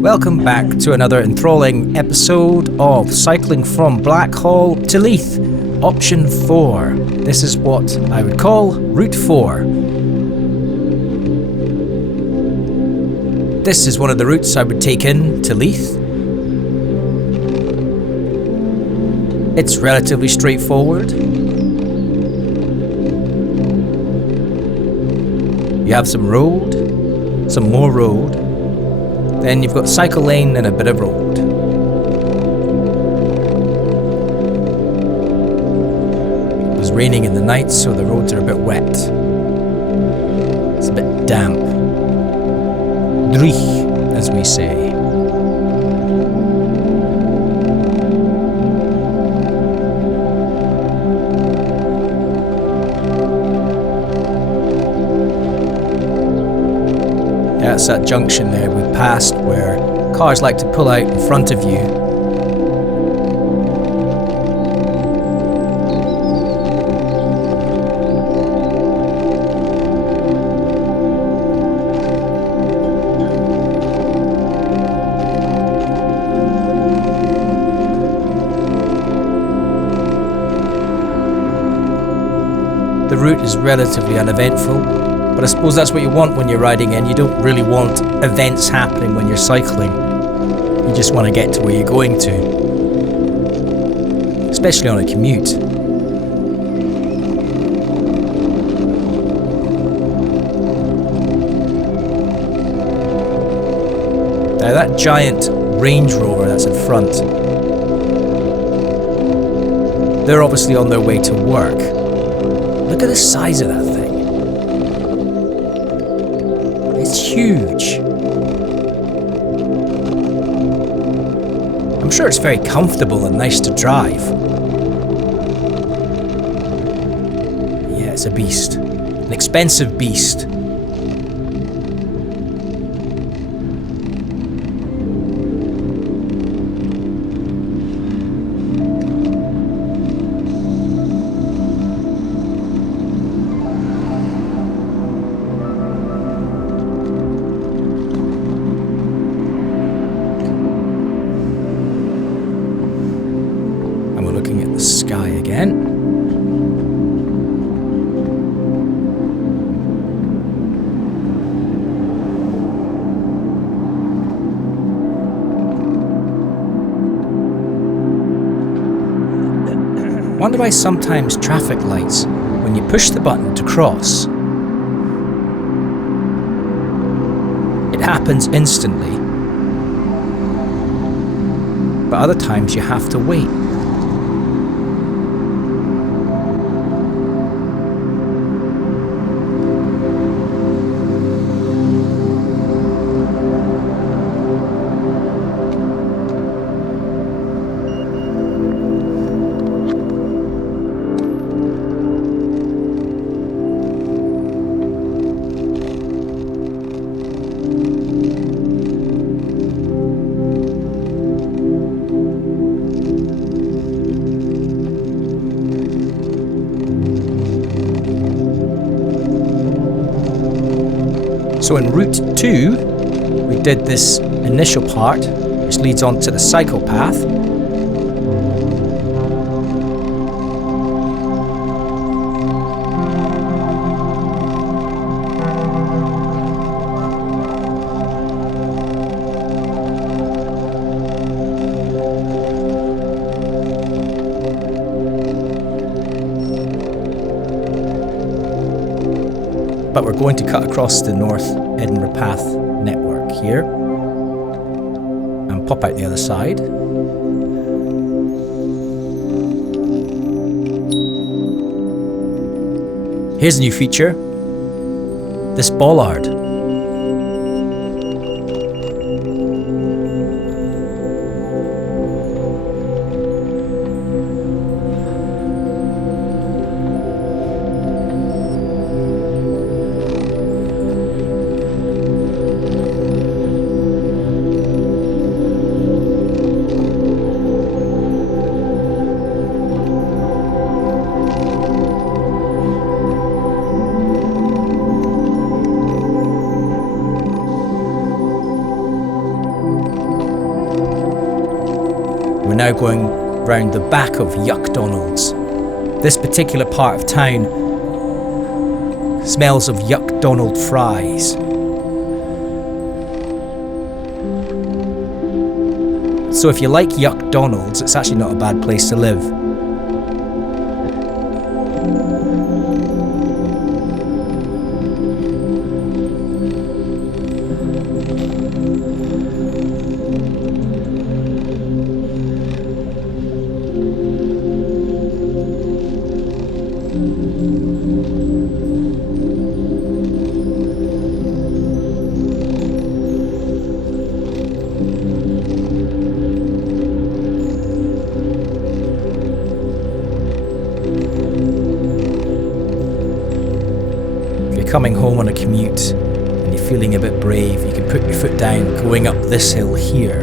Welcome back to another enthralling episode of Cycling from Blackhall to Leith, option 4. This is what I would call Route 4. This is one of the routes I would take in to Leith. It's relatively straightforward. You have some road, some more road, then you've got cycle lane and a bit of road. It was raining in the night, so the roads are a bit wet. It's a bit damp. Dreich, as we say. That's that junction there we passed where cars like to pull out in front of you. The route is relatively uneventful. But I suppose that's what you want when you're riding in. You don't really want events happening when you're cycling. You just want to get to where you're going to. Especially on a commute. Now that giant Range Rover that's in front, they're obviously on their way to work. Look at the size of that thing. It's huge. I'm sure it's very comfortable and nice to drive. Yeah, it's a beast. An expensive beast. Looking at the sky again. Wonder why sometimes traffic lights, when you push the button to cross, it happens instantly, but other times you have to wait. So in Route 2, we did this initial part, which leads on to the cycle path. But we're going to cut across the North Edinburgh Path network here and pop out the other side. Here's a new feature, this bollard. now going round the back of Yuck Donald's. This particular part of town smells of Yuck Donald fries. So if you like Yuck Donald's, it's actually not a bad place to live. Coming home on a commute and you're feeling a bit brave, you can put your foot down going up this hill here.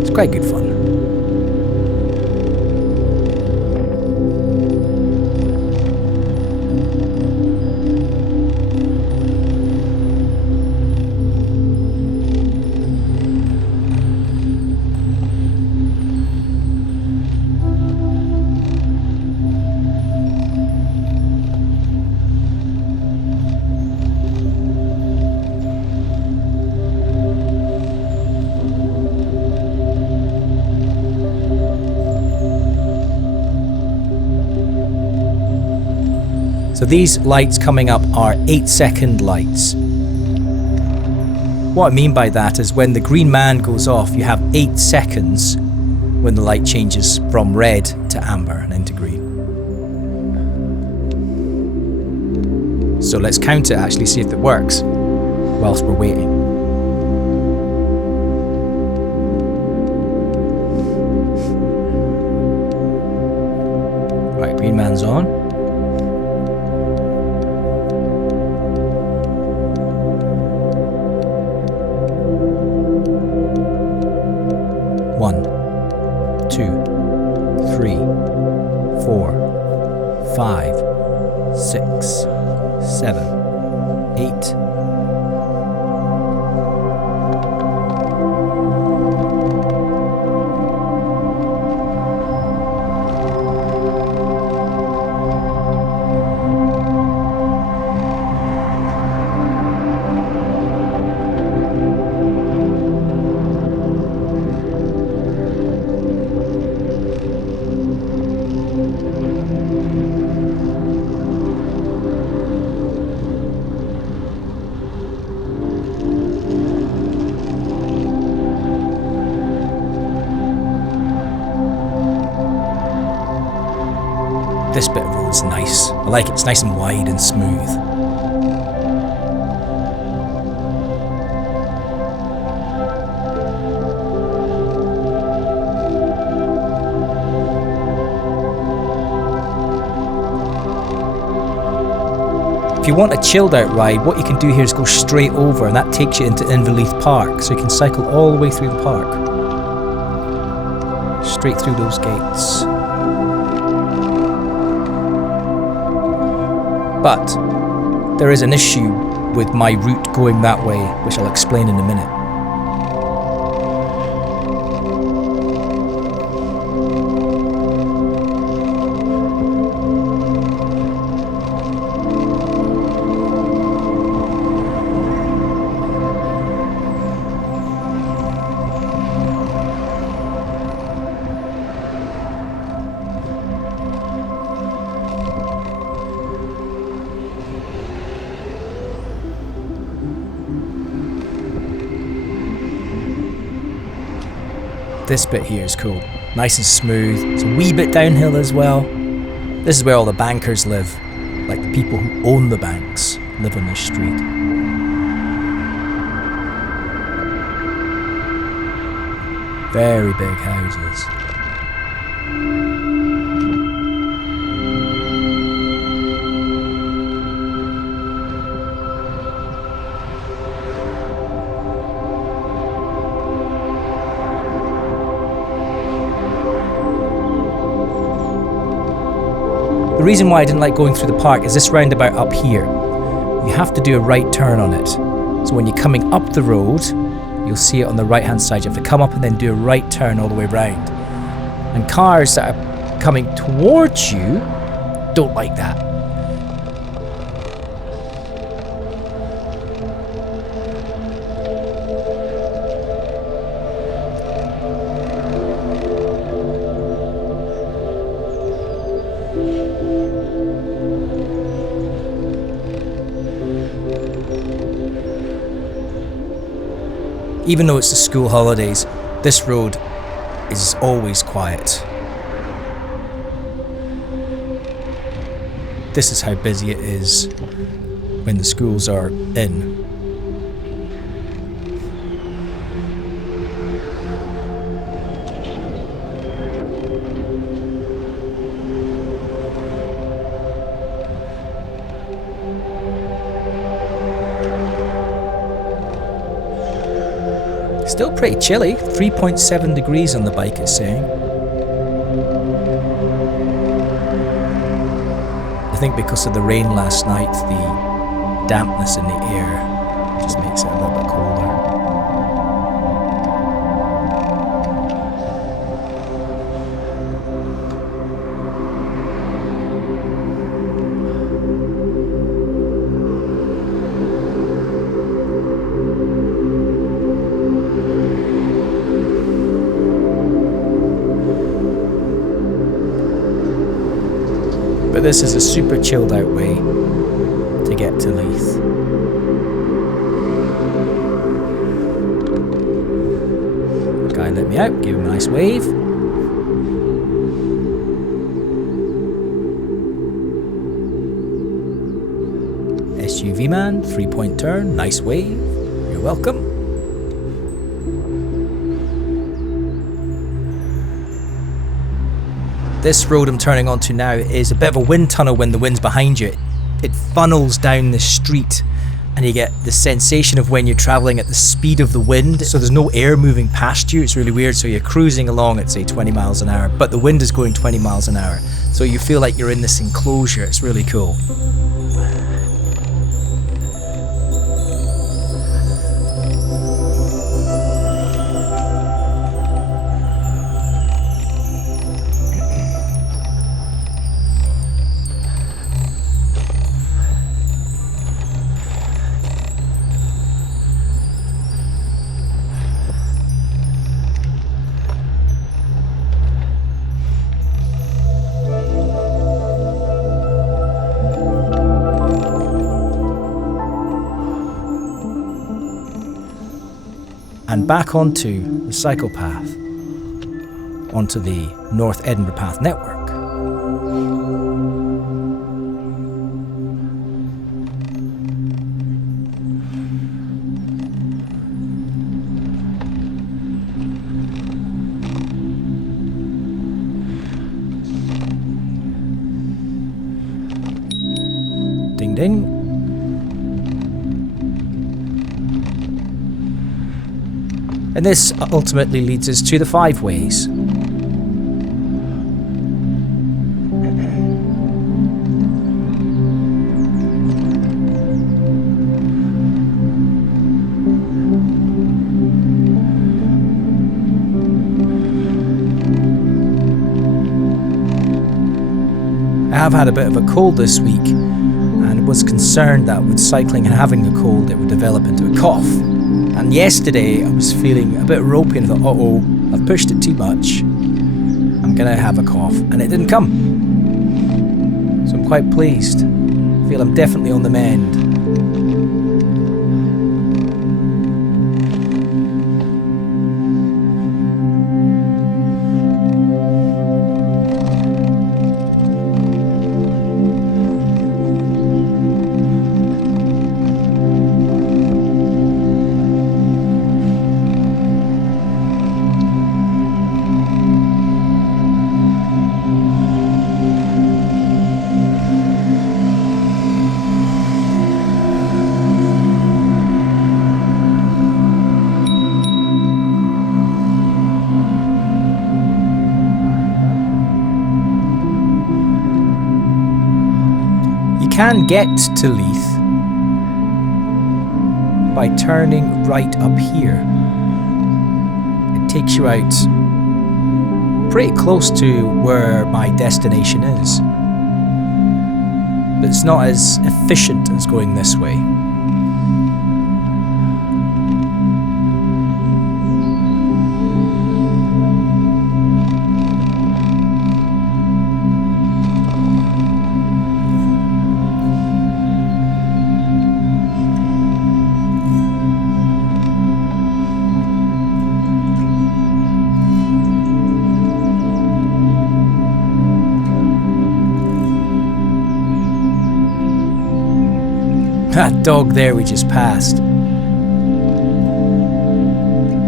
It's quite good fun. So these lights coming up are 8-second lights. What I mean by that is when the green man goes off, you have 8 seconds when the light changes from red to amber and into green. So let's count it, actually see if it works whilst we're waiting. Right, green man's on. One, 2, 3, 4, 5, 6, 7, 8. This bit of road's nice. I like it, it's nice and wide and smooth. If you want a chilled out ride, what you can do here is go straight over, and that takes you into Leith Park, so you can cycle all the way through the park. Straight through those gates. But there is an issue with my route going that way, which I'll explain in a minute. This bit here is cool, nice and smooth. It's a wee bit downhill as well. This is where all the bankers live, like the people who own the banks live on this street. Very big houses. The reason why I didn't like going through the park is this roundabout up here. You have to do a right turn on it. So when you're coming up the road, you'll see it on the right hand side. You have to come up and then do a right turn all the way round. And cars that are coming towards you don't like that. Even though it's the school holidays, this road is always quiet. This is how busy it is when the schools are in. Still pretty chilly, 3.7 degrees on the bike it's saying. I think because of the rain last night, the dampness in the air just makes it a little bit colder. But this is a super chilled out way to get to Leith. The guy let me out, gave him a nice wave. SUV man, 3-point turn, nice wave, you're welcome. This road I'm turning onto now is a bit of a wind tunnel when the wind's behind you. It funnels down the street and you get the sensation of when you're travelling at the speed of the wind, so there's no air moving past you. It's really weird. So you're cruising along at say 20 miles an hour, but the wind is going 20 miles an hour. So you feel like you're in this enclosure. It's really cool. And back onto the cycle path, onto the North Edinburgh Path network. Ding ding. And this ultimately leads us to the 5 ways. I have had a bit of a cold this week and was concerned that with cycling and having the cold it would develop into a cough. And yesterday I was feeling a bit ropey and I thought, uh-oh, I've pushed it too much. I'm gonna have a cough. And it didn't come. So I'm quite pleased. I feel I'm definitely on the mend. Can get to Leith by turning right up here. takes you out pretty close to where my destination is. But it's not as efficient as going this way. That dog there we just passed. It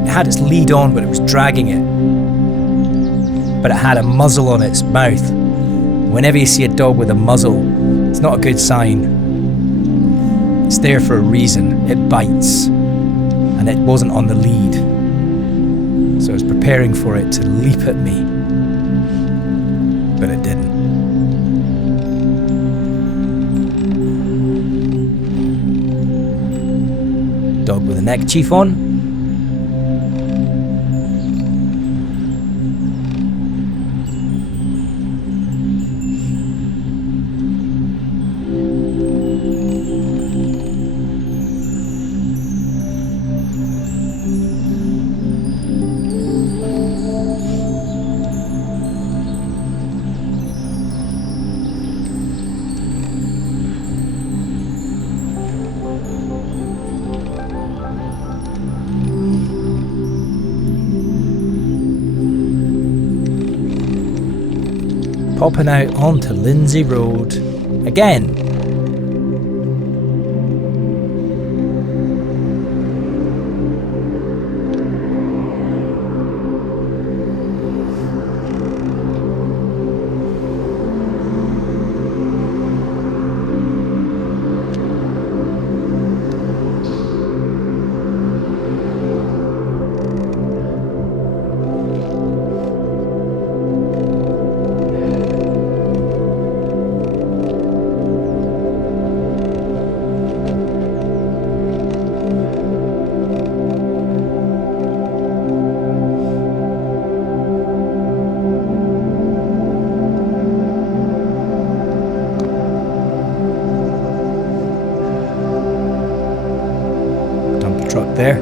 had its lead on, but it was dragging it. But it had a muzzle on its mouth. Whenever you see a dog with a muzzle, it's not a good sign. It's there for a reason. It bites. And it wasn't on the lead. So I was preparing for it to leap at me. But it didn't. Dog with a neckerchief on. Popping out onto Lindsay Road again. Truck there.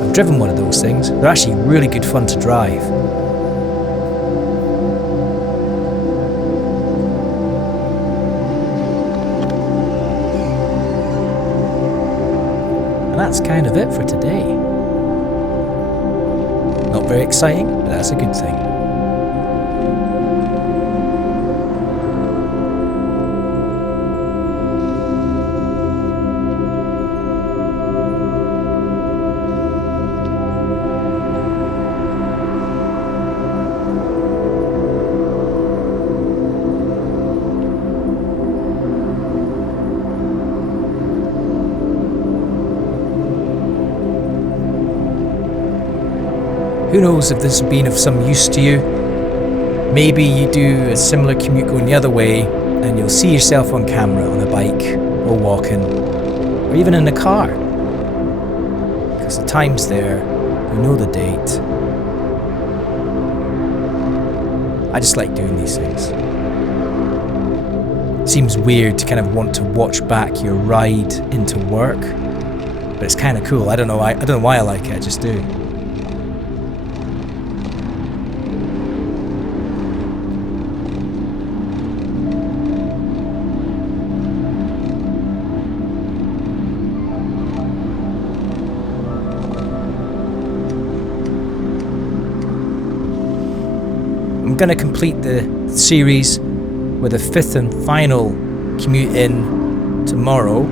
I've driven one of those things. They're actually really good fun to drive. And that's kind of it for today. Not very exciting, but that's a good thing. Who knows if this has been of some use to you? Maybe you do a similar commute going the other way and you'll see yourself on camera on a bike or walking or even in a car. Because the time's there, you know the date. I just like doing these things. It seems weird to kind of want to watch back your ride into work, but it's kind of cool. I don't know why I like it, I just do. I'm going to complete the series with a fifth and final commute in tomorrow.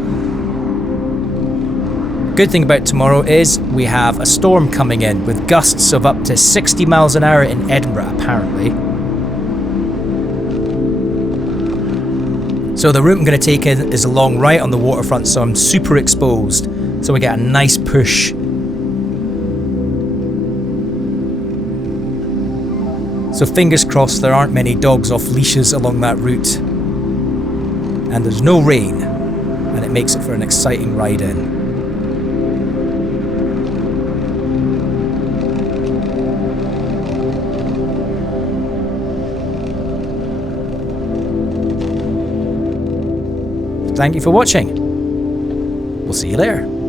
Good thing about tomorrow is we have a storm coming in with gusts of up to 60 miles an hour in Edinburgh, apparently. So the route I'm going to take is along right on the waterfront, so I'm super exposed, so we get a nice push. So fingers crossed there aren't many dogs off leashes along that route. And there's no rain, and it makes it for an exciting ride in. Thank you for watching. We'll see you later.